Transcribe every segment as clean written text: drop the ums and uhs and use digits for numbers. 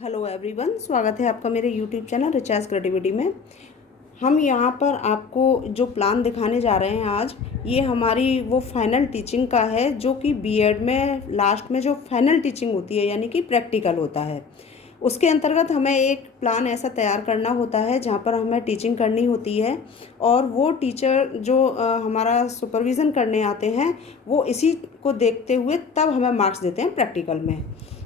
Hello everyone, स्वागत है आपका मेरे यूट्यूब चैनल रिचार्ज क्रिएटिविटी में। हम यहाँ पर आपको जो प्लान दिखाने जा रहे हैं आज, ये हमारी वो फाइनल टीचिंग का है जो कि बीएड में लास्ट में जो फाइनल टीचिंग होती है यानी कि प्रैक्टिकल होता है। उसके अंतर्गत हमें एक प्लान ऐसा तैयार करना होता है जहाँ पर हमें टीचिंग करनी होती है और वो टीचर जो हमारा सुपरविज़न करने आते हैं वो इसी को देखते हुए तब हमें मार्क्स देते हैं प्रैक्टिकल में।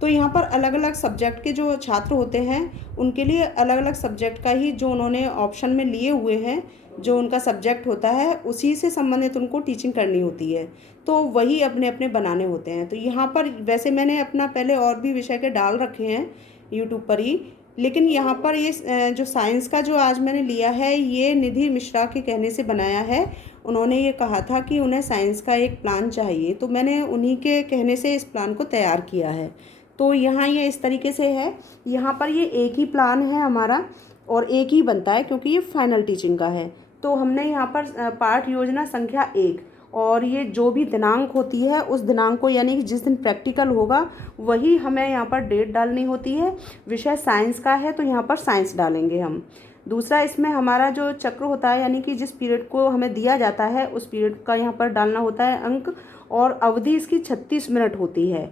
तो यहाँ पर अलग अलग सब्जेक्ट के जो छात्र होते हैं उनके लिए अलग अलग सब्जेक्ट का ही जो उन्होंने ऑप्शन में लिए हुए हैं, जो उनका सब्जेक्ट होता है उसी से संबंधित उनको टीचिंग करनी होती है। तो वही अपने अपने बनाने होते हैं। तो यहाँ पर वैसे मैंने अपना पहले और भी विषय के डाल रखे हैं यूट्यूब पर ही, लेकिन यहाँ पर ये जो साइंस का जो आज मैंने लिया है ये निधि मिश्रा के कहने से बनाया है। उन्होंने ये कहा था कि उन्हें साइंस का एक प्लान चाहिए, तो मैंने उन्हीं के कहने से इस प्लान को तैयार किया है। तो यहाँ ये इस तरीके से है। यहाँ पर ये एक ही प्लान है हमारा और एक ही बनता है क्योंकि ये फाइनल टीचिंग का है। तो हमने यहाँ पर पाठ योजना संख्या 1 और ये जो भी दिनांक होती है उस दिनांक को यानी कि जिस दिन प्रैक्टिकल होगा वही हमें यहाँ पर डेट डालनी होती है। विषय साइंस का है तो यहाँ पर साइंस डालेंगे हम। दूसरा, इसमें हमारा जो चक्र होता है यानी कि जिस पीरियड को हमें दिया जाता है उस पीरियड का यहाँ पर डालना होता है अंक, और अवधि इसकी 36 मिनट होती है।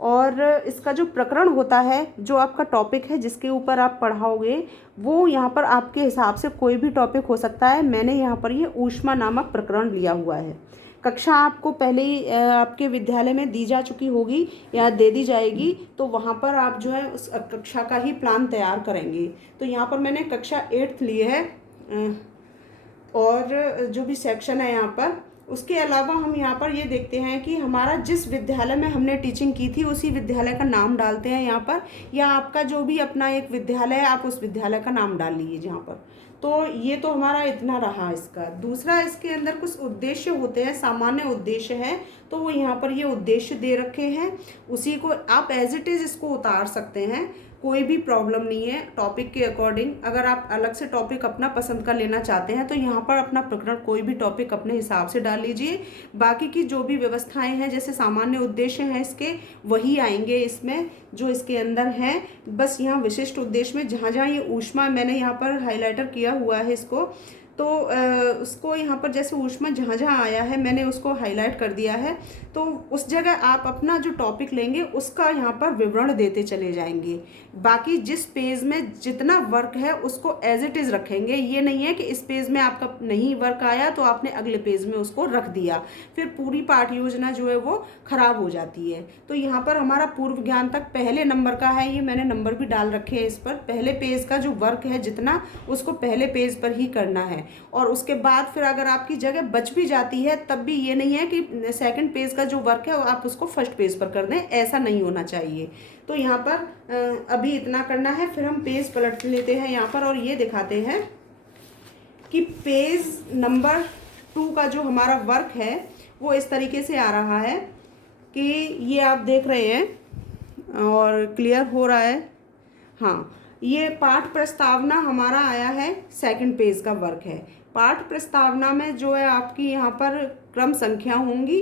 और इसका जो प्रकरण होता है, जो आपका टॉपिक है जिसके ऊपर आप पढ़ाओगे, वो यहाँ पर आपके हिसाब से कोई भी टॉपिक हो सकता है। मैंने यहाँ पर ये ऊष्मा नामक प्रकरण लिया हुआ है। कक्षा आपको पहले ही आपके विद्यालय में दी जा चुकी होगी या दे दी जाएगी, तो वहाँ पर आप जो है उस कक्षा का ही प्लान तैयार करेंगे। तो यहाँ पर मैंने कक्षा 8th ली है और जो भी सेक्शन है यहाँ पर। उसके अलावा हम यहाँ पर ये देखते हैं कि हमारा जिस विद्यालय में हमने टीचिंग की थी उसी विद्यालय का नाम डालते हैं यहाँ पर, या आपका जो भी अपना एक विद्यालय है आप उस विद्यालय का नाम डाल लीजिए यहाँ पर। तो ये तो हमारा इतना रहा इसका। दूसरा, इसके अंदर कुछ उद्देश्य होते हैं, सामान्य उद्देश्य हैं, तो वो यहाँ पर ये उद्देश्य दे रखे हैं। उसी को आप एज इट इज़ इसको उतार सकते हैं, कोई भी प्रॉब्लम नहीं है टॉपिक के अकॉर्डिंग। अगर आप अलग से टॉपिक अपना पसंद का लेना चाहते हैं तो यहाँ पर अपना प्रकरण कोई भी टॉपिक अपने हिसाब से डाल लीजिए। बाकी की जो भी व्यवस्थाएं हैं जैसे सामान्य उद्देश्य हैं इसके, वही आएंगे इसमें जो इसके अंदर हैं। बस यहाँ विशिष्ट उद्देश्य में जहाँ जहाँ ये ऊष्मा मैंने यहाँ पर हाईलाइटर किया हुआ है इसको, तो उसको यहाँ पर जैसे ऊष्मा जहाँ जहाँ आया है मैंने उसको हाईलाइट कर दिया है। तो उस जगह आप अपना जो टॉपिक लेंगे उसका यहाँ पर विवरण देते चले जाएंगे। बाकी जिस पेज में जितना वर्क है उसको एज इट इज़ रखेंगे। ये नहीं है कि इस पेज में आपका नहीं वर्क आया तो आपने अगले पेज में उसको रख दिया, फिर पूरी पाठ योजना जो है वो खराब हो जाती है। तो यहाँ पर हमारा पूर्व ज्ञान तक पहले नंबर का है, ये मैंने नंबर भी डाल रखे हैं इस पर। पहले पेज का जो वर्क है जितना, उसको पहले पेज पर ही करना है। और उसके बाद फिर अगर आपकी जगह बच भी जाती है तब भी ये नहीं है कि सेकंड पेज का जो वर्क है आप उसको फर्स्ट पेज पर कर दें, ऐसा नहीं होना चाहिए। तो यहाँ पर अभी इतना करना है, फिर हम पेज पलट लेते हैं यहाँ पर और ये दिखाते हैं कि पेज नंबर 2 का जो हमारा वर्क है वो इस तरीके से आ रहा है कि ये आप देख रहे हैं और क्लियर हो रहा है। हाँ, ये पाठ प्रस्तावना हमारा आया है, सेकंड पेज का वर्क है। पाठ प्रस्तावना में जो है आपकी यहाँ पर क्रम संख्या होंगी,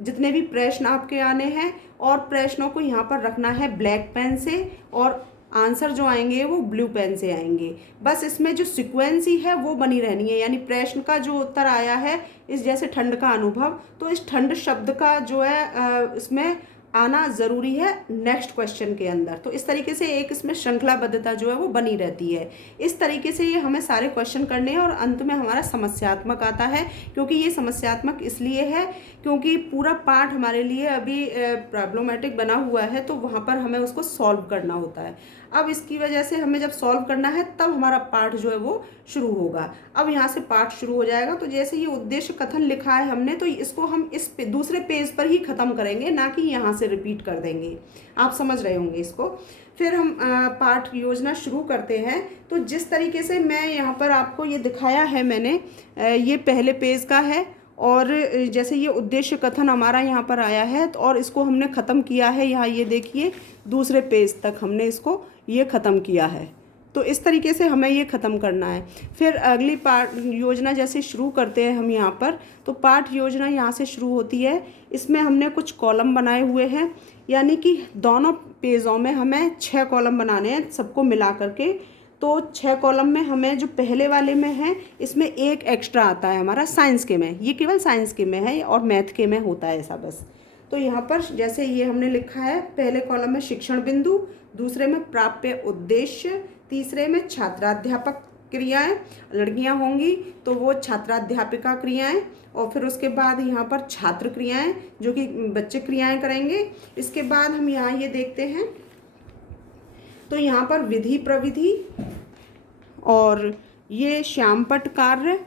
जितने भी प्रश्न आपके आने हैं, और प्रश्नों को यहाँ पर रखना है ब्लैक पेन से, और आंसर जो आएंगे वो ब्लू पेन से आएंगे। बस इसमें जो सिक्वेंसी है वो बनी रहनी है, यानी प्रश्न का जो उत्तर आया है इस जैसे ठंड का अनुभव, तो इस ठंड शब्द का जो है इसमें आना ज़रूरी है नेक्स्ट क्वेश्चन के अंदर। तो इस तरीके से एक इसमें श्रृंखलाबद्धता जो है वो बनी रहती है। इस तरीके से ये हमें सारे क्वेश्चन करने हैं और अंत में हमारा समस्यात्मक आता है। क्योंकि ये समस्यात्मक इसलिए है क्योंकि पूरा पाठ हमारे लिए अभी प्रॉब्लमेटिक बना हुआ है, तो वहाँ पर हमें उसको सॉल्व करना होता है। अब इसकी वजह से हमें जब सॉल्व करना है तब हमारा पाठ जो है वो शुरू होगा। अब यहाँ से पाठ शुरू हो जाएगा। तो जैसे ये उद्देश्य कथन लिखा है हमने, तो इसको हम इस दूसरे पेज पर ही ख़त्म करेंगे, ना कि यहाँ से रिपीट कर देंगे। आप समझ रहे होंगे इसको। फिर हम पाठ योजना शुरू करते हैं। तो जिस तरीके से मैं यहाँ पर आपको ये दिखाया है मैंने, ये पहले पेज का है और जैसे ये उद्देश्य कथन हमारा यहाँ पर आया है और इसको हमने ख़त्म किया है। यहाँ ये देखिए दूसरे पेज तक हमने इसको ये ख़त्म किया है। तो इस तरीके से हमें ये ख़त्म करना है। फिर अगली पाठ योजना जैसे शुरू करते हैं हम यहाँ पर, तो पाठ योजना यहाँ से शुरू होती है। इसमें हमने कुछ कॉलम बनाए हुए हैं, यानी कि दोनों पेजों में हमें 6 कॉलम बनाने हैं सबको मिला करके। तो 6 कॉलम में हमें जो पहले वाले में है इसमें एक एक्स्ट्रा आता है हमारा साइंस के में, ये केवल साइंस के में है और मैथ के में होता है ऐसा बस। तो यहाँ पर जैसे ये हमने लिखा है, पहले कॉलम में शिक्षण बिंदु, दूसरे में प्राप्य उद्देश्य, तीसरे में छात्राध्यापक क्रियाएं, लड़कियां होंगी तो वो छात्राध्यापिका क्रियाएं, और फिर उसके बाद यहाँ पर छात्र क्रियाएं जो कि बच्चे क्रियाएं करेंगे। इसके बाद हम यहाँ ये देखते हैं, तो यहाँ पर विधि प्रविधि, और ये श्यामपट्ट कार्य,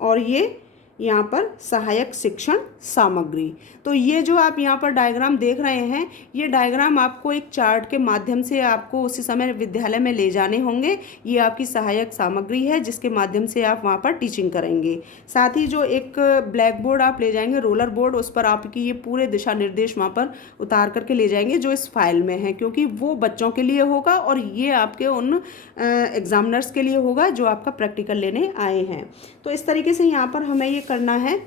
और ये यहाँ पर सहायक शिक्षण सामग्री। तो ये जो आप यहाँ पर डायग्राम देख रहे हैं, ये डायग्राम आपको एक चार्ट के माध्यम से आपको उसी समय विद्यालय में ले जाने होंगे। ये आपकी सहायक सामग्री है जिसके माध्यम से आप वहाँ पर टीचिंग करेंगे। साथ ही जो एक ब्लैक बोर्ड आप ले जाएंगे, रोलर बोर्ड, उस पर आपकी ये पूरे दिशा निर्देश वहाँ पर उतार करके ले जाएंगे जो इस फाइल में है, क्योंकि वो बच्चों के लिए होगा और ये आपके उन एग्जामिनर्स के लिए होगा जो आपका प्रैक्टिकल लेने आए हैं। तो इस तरीके से यहाँ पर हमें ये करना है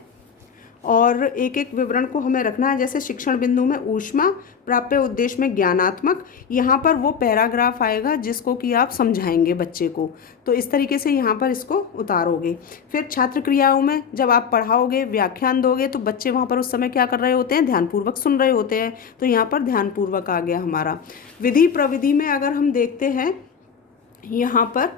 और एक एक विवरण को हमें रखना है। जैसे शिक्षण बिंदु में ऊष्मा, प्राप्य उद्देश्य में ज्ञानात्मक, यहाँ पर वो पैराग्राफ आएगा जिसको कि आप समझाएंगे बच्चे को, तो इस तरीके से यहाँ पर इसको उतारोगे। फिर छात्र क्रियाओं में जब आप पढ़ाओगे, व्याख्यान दोगे, तो बच्चे वहाँ पर उस समय क्या कर रहे होते हैं, ध्यानपूर्वक सुन रहे होते हैं, तो यहाँ पर ध्यानपूर्वक आ गया हमारा। विधि प्रविधि में अगर हम देखते हैं यहाँ पर,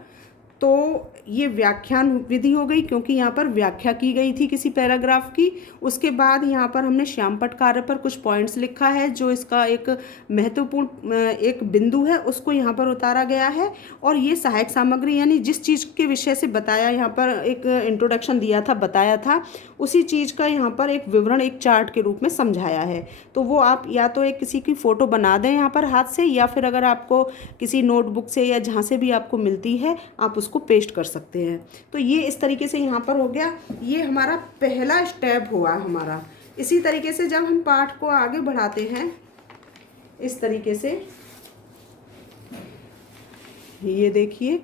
तो ये व्याख्यान विधि हो गई क्योंकि यहाँ पर व्याख्या की गई थी किसी पैराग्राफ की। उसके बाद यहाँ पर हमने श्यामपट्ट कार्य पर कुछ पॉइंट्स लिखा है जो इसका एक महत्वपूर्ण एक बिंदु है, उसको यहाँ पर उतारा गया है। और ये सहायक सामग्री यानी जिस चीज़ के विषय से बताया, यहाँ पर एक इंट्रोडक्शन दिया था, बताया था, उसी चीज़ का यहाँ पर एक विवरण एक चार्ट के रूप में समझाया है। तो वो आप या तो एक किसी की फ़ोटो बना दें यहाँ पर हाथ से, या फिर अगर आपको किसी नोटबुक से या जहाँ से भी आपको मिलती है आप उसको पेस्ट कर सकते हैं। तो ये इस तरीके से यहाँ पर हो गया, ये हमारा पहला स्टेप हुआ हमारा। इसी तरीके से जब हम पाठ को आगे बढ़ाते हैं इस तरीके से, ये देखिए,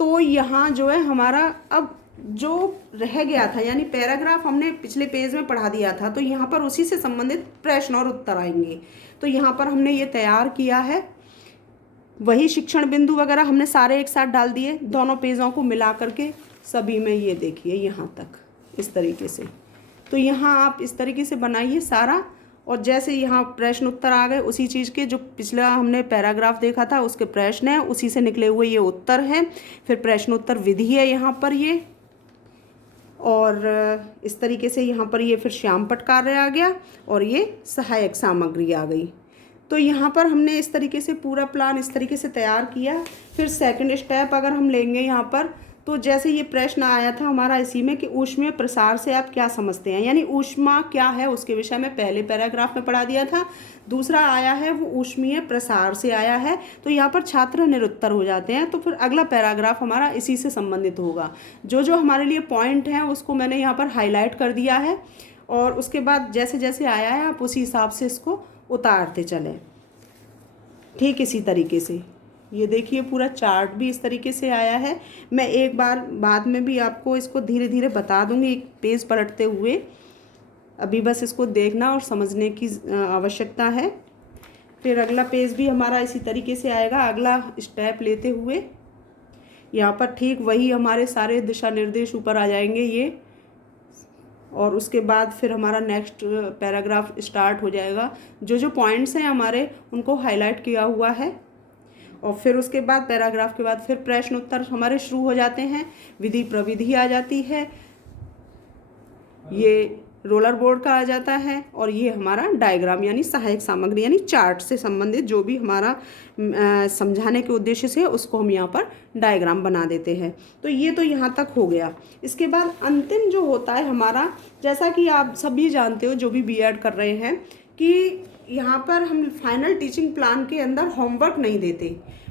तो यहाँ जो है हमारा अब जो रह गया था, यानी पैराग्राफ हमने पिछले पेज में पढ़ा दिया था, तो यहाँ पर उसी से संबंधित प्रश्न और उत्तर आएंगे। तो यहाँ पर हमने ये तैयार किया है, वही शिक्षण बिंदु वगैरह हमने सारे एक साथ डाल दिए, दोनों पेजों को मिला करके सभी में, ये देखिए यहाँ तक इस तरीके से। तो यहाँ आप इस तरीके से बनाइए सारा, और जैसे यहाँ प्रश्न उत्तर आ गए उसी चीज़ के, जो पिछला हमने पैराग्राफ देखा था उसके प्रश्न है, उसी से निकले हुए ये उत्तर हैं। फिर प्रश्न उत्तर विधि है यहाँ पर ये, और इस तरीके से यहाँ पर ये फिर श्यामपट्ट कार्य आ गया और ये सहायक सामग्री आ गई। तो यहाँ पर हमने इस तरीके से पूरा प्लान इस तरीके से तैयार किया। फिर सेकंड स्टेप अगर हम लेंगे यहाँ पर, तो जैसे ये प्रश्न आया था हमारा इसी में कि ऊष्मीय प्रसार से आप क्या समझते हैं, यानी ऊष्मा क्या है उसके विषय में पहले पैराग्राफ में पढ़ा दिया था। दूसरा आया है वो ऊष्मीय प्रसार से आया है, तो यहाँ पर छात्र निरुत्तर हो जाते हैं। तो फिर अगला पैराग्राफ हमारा इसी से संबंधित होगा। जो जो हमारे लिए पॉइंट हैं उसको मैंने यहाँ पर हाईलाइट कर दिया है, और उसके बाद जैसे जैसे आया है आप उसी हिसाब से इसको उतारते चलें। ठीक इसी तरीके से ये देखिए पूरा चार्ट भी इस तरीके से आया है। मैं एक बार बाद में भी आपको इसको धीरे धीरे बता दूंगी एक पेज पलटते हुए, अभी बस इसको देखना और समझने की आवश्यकता है। फिर अगला पेज भी हमारा इसी तरीके से आएगा, अगला स्टेप लेते हुए यहाँ पर ठीक वही हमारे सारे दिशा निर्देश ऊपर आ जाएंगे ये, और उसके बाद फिर हमारा नेक्स्ट पैराग्राफ स्टार्ट हो जाएगा। जो जो पॉइंट्स हैं हमारे उनको हाईलाइट किया हुआ है, और फिर उसके बाद पैराग्राफ के बाद फिर प्रश्न उत्तर हमारे शुरू हो जाते हैं, विधि प्रविधि आ जाती है, ये रोलर बोर्ड का आ जाता है, और ये हमारा डायग्राम यानी सहायक सामग्री यानी चार्ट से संबंधित जो भी हमारा समझाने के उद्देश्य से उसको हम यहाँ पर डायग्राम बना देते हैं। तो ये तो यहाँ तक हो गया। इसके बाद अंतिम जो होता है हमारा, जैसा कि आप सभी जानते हो जो भी बीएड कर रहे हैं, कि यहाँ पर हम फाइनल टीचिंग प्लान के अंदर होमवर्क नहीं देते।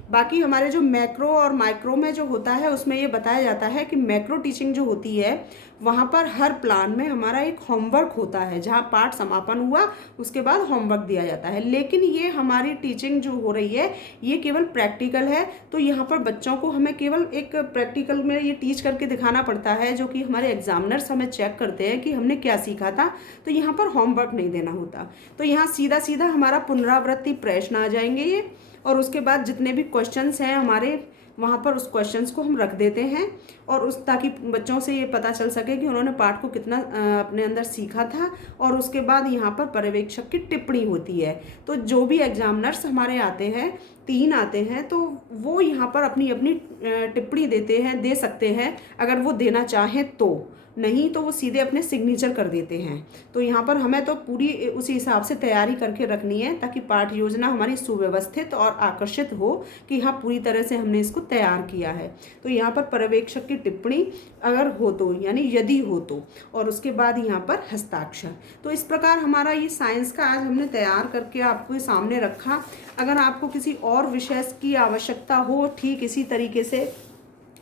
बाकी हमारे जो मैक्रो और माइक्रो में जो होता है उसमें ये बताया जाता है कि मैक्रो टीचिंग जो होती है वहाँ पर हर प्लान में हमारा एक होमवर्क होता है, जहाँ पाठ समापन हुआ उसके बाद होमवर्क दिया जाता है। लेकिन ये हमारी टीचिंग जो हो रही है ये केवल प्रैक्टिकल है, तो यहाँ पर बच्चों को हमें केवल एक प्रैक्टिकल में ये टीच करके दिखाना पड़ता है, जो कि हमारे एग्जामिनर्स हमें चेक करते हैं कि हमने क्या सीखा था। तो यहाँ पर होमवर्क नहीं देना होता, तो यहाँ सीधा सीधा हमारा पुनरावृत्ति प्रश्न आ जाएंगे ये, और उसके बाद जितने भी क्वेश्चंस हैं हमारे वहाँ पर उस क्वेश्चंस को हम रख देते हैं, और उस ताकि बच्चों से ये पता चल सके कि उन्होंने पाठ को कितना अपने अंदर सीखा था। और उसके बाद यहाँ पर पर्यवेक्षक की टिप्पणी होती है। तो जो भी एग्जामिनर्स हमारे आते हैं, 3 आते हैं, तो वो यहाँ पर अपनी अपनी टिप्पणी दे सकते हैं, अगर वो देना चाहें तो, नहीं तो वो सीधे अपने सिग्नेचर कर देते हैं। तो यहाँ पर हमें तो पूरी उसी हिसाब से तैयारी करके रखनी है, ताकि पाठ योजना हमारी सुव्यवस्थित और आकर्षित हो कि हाँ पूरी तरह से हमने इसको तैयार किया है। तो यहाँ पर पर्यवेक्षक की टिप्पणी अगर हो तो, यानी यदि हो तो, और उसके बाद यहाँ पर हस्ताक्षर। तो इस प्रकार हमारा ये साइंस का आज हमने तैयार करके आपको सामने रखा। अगर आपको किसी और विषय की आवश्यकता हो, ठीक इसी तरीके से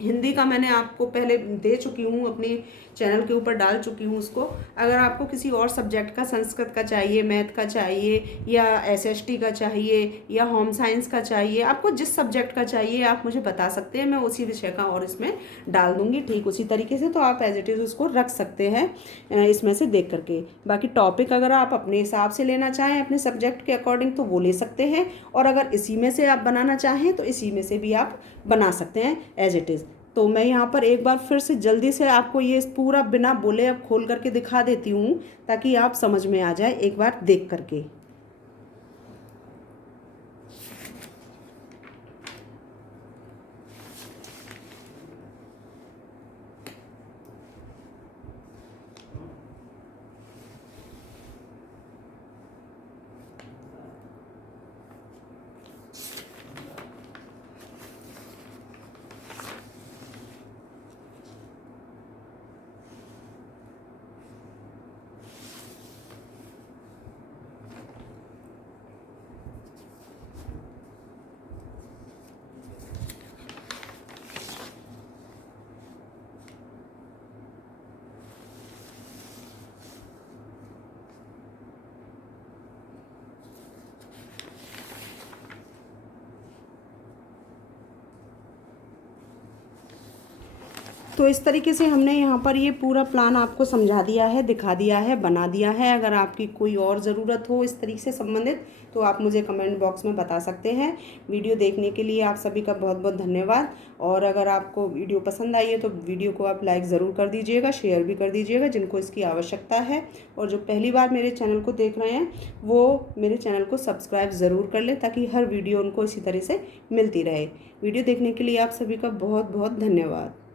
हिंदी का मैंने आपको पहले दे चुकी हूँ, अपनी चैनल के ऊपर डाल चुकी हूँ उसको। अगर आपको किसी और सब्जेक्ट का, संस्कृत का चाहिए, मैथ का चाहिए, या एसएसटी का चाहिए, या होम साइंस का चाहिए, आपको जिस सब्जेक्ट का चाहिए आप मुझे बता सकते हैं, मैं उसी विषय का और इसमें डाल दूँगी ठीक उसी तरीके से। तो आप एज इट इज़ उसको रख सकते हैं इसमें से देख करके। बाकी टॉपिक अगर आप अपने हिसाब से लेना चाहें अपने सब्जेक्ट के अकॉर्डिंग तो वो ले सकते हैं, और अगर इसी में से आप बनाना चाहें तो इसी में से भी आप बना सकते हैं एज इट इज़। तो मैं यहाँ पर एक बार फिर से जल्दी से आपको ये पूरा बिना बोले अब खोल करके दिखा देती हूँ, ताकि आप समझ में आ जाए एक बार देख करके। तो इस तरीके से हमने यहाँ पर ये पूरा प्लान आपको समझा दिया है, दिखा दिया है, बना दिया है। अगर आपकी कोई और ज़रूरत हो इस तरीके से संबंधित तो आप मुझे कमेंट बॉक्स में बता सकते हैं। वीडियो देखने के लिए आप सभी का बहुत बहुत धन्यवाद। और अगर आपको वीडियो पसंद आई है तो वीडियो को आप लाइक ज़रूर कर दीजिएगा, शेयर भी कर दीजिएगा जिनको इसकी आवश्यकता है। और जो पहली बार मेरे चैनल को देख रहे हैं वो मेरे चैनल को सब्सक्राइब ज़रूर कर लें, ताकि हर वीडियो उनको इसी तरह से मिलती रहे। वीडियो देखने के लिए आप सभी का बहुत बहुत धन्यवाद।